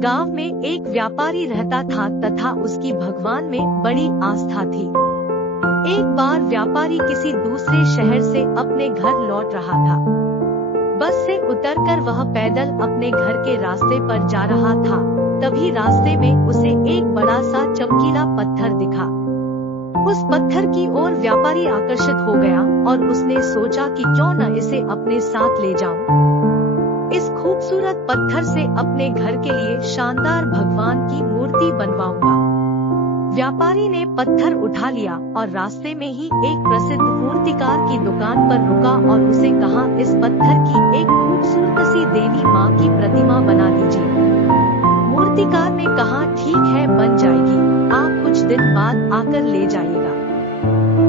गांव में एक व्यापारी रहता था तथा उसकी भगवान में बड़ी आस्था थी। एक बार व्यापारी किसी दूसरे शहर से अपने घर लौट रहा था। बस से उतरकर वह पैदल अपने घर के रास्ते पर जा रहा था। तभी रास्ते में उसे एक बड़ा सा चमकीला पत्थर दिखा। उस पत्थर की ओर व्यापारी आकर्षित हो गया और उसने सोचा कि क्यों न इसे अपने साथ ले जाऊं। इस खूबसूरत पत्थर से अपने घर के लिए शानदार भगवान की मूर्ति बनवाऊंगा। व्यापारी ने पत्थर उठा लिया और रास्ते में ही एक प्रसिद्ध मूर्तिकार की दुकान पर रुका और उसे कहा, इस पत्थर की एक खूबसूरत सी देवी माँ की प्रतिमा बना दीजिए। मूर्तिकार ने कहा, ठीक है, बन जाएगी, आप कुछ दिन बाद आकर ले जाइएगा।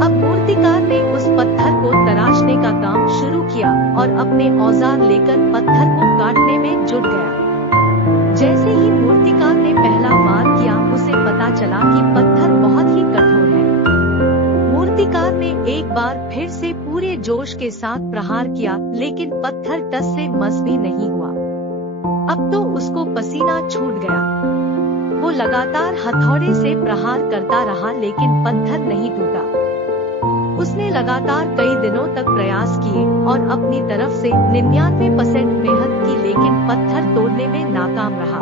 अब मूर्तिकार ने उस पत्थर को तराशने का काम शुरू किया और अपने औजार लेकर पत्थर को काटने में जुट गया। जैसे ही मूर्तिकार ने पहला वार किया, उसे पता चला कि पत्थर बहुत ही कठोर है। मूर्तिकार ने एक बार फिर से पूरे जोश के साथ प्रहार किया, लेकिन पत्थर टस से मस भी नहीं हुआ। अब तो उसको पसीना छूट गया। वो लगातार हथौड़े से प्रहार करता रहा, लेकिन पत्थर नहीं टूटा। उसने लगातार कई दिनों तक प्रयास किए और अपनी तरफ से 99% मेहनत की, लेकिन पत्थर तोड़ने में नाकाम रहा।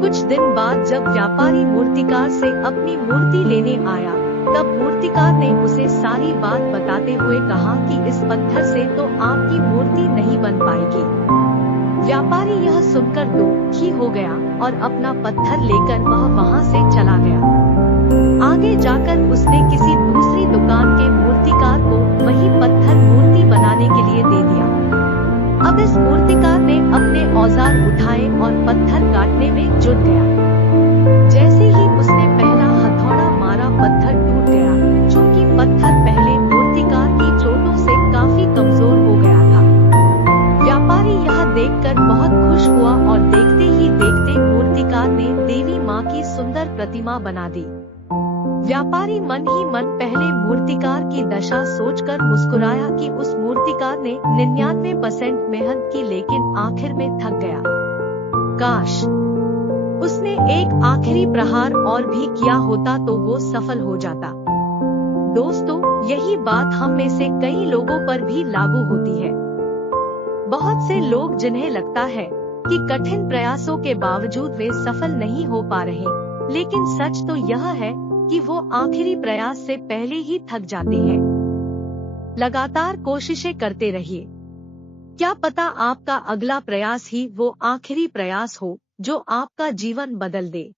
कुछ दिन बाद जब व्यापारी मूर्तिकार से अपनी मूर्ति लेने आया, तब मूर्तिकार ने उसे सारी बात बताते हुए कहा कि इस पत्थर से तो आपकी मूर्ति नहीं बन पाएगी। व्यापारी यह सुनकर दुखी हो गया और अपना पत्थर लेकर वह वहां से चला गया। आगे जाकर उसने किसी दूसरी दुकान के मूर्तिकार को वही पत्थर मूर्ति बनाने के लिए दे दिया। अब इस मूर्तिकार ने अपने औजार उठाए और पत्थर काटने में जुट गया। जैसे ही उसने पहला हथौड़ा मारा, पत्थर टूट गया, क्योंकि पत्थर पहले मूर्तिकार की चोटों से काफी कमजोर हो गया था। व्यापारी यह देखकर बहुत खुश हुआ और देखते ही देखते मूर्तिकार ने देवी माँ की सुंदर प्रतिमा बना दी। व्यापारी मन ही मन पहले मूर्तिकार की दशा सोचकर मुस्कुराया कि उस मूर्तिकार ने 99% मेहनत की, लेकिन आखिर में थक गया। काश उसने एक आखिरी प्रहार और भी किया होता तो वो सफल हो जाता। दोस्तों, यही बात हम में से कई लोगों पर भी लागू होती है। बहुत से लोग जिन्हें लगता है कि कठिन प्रयासों के बावजूद वे सफल नहीं हो पा रहे, लेकिन सच तो यह है कि वो आखिरी प्रयास से पहले ही थक जाते हैं। लगातार कोशिशें करते रहिए। क्या पता आपका अगला प्रयास ही वो आखिरी प्रयास हो जो आपका जीवन बदल दे।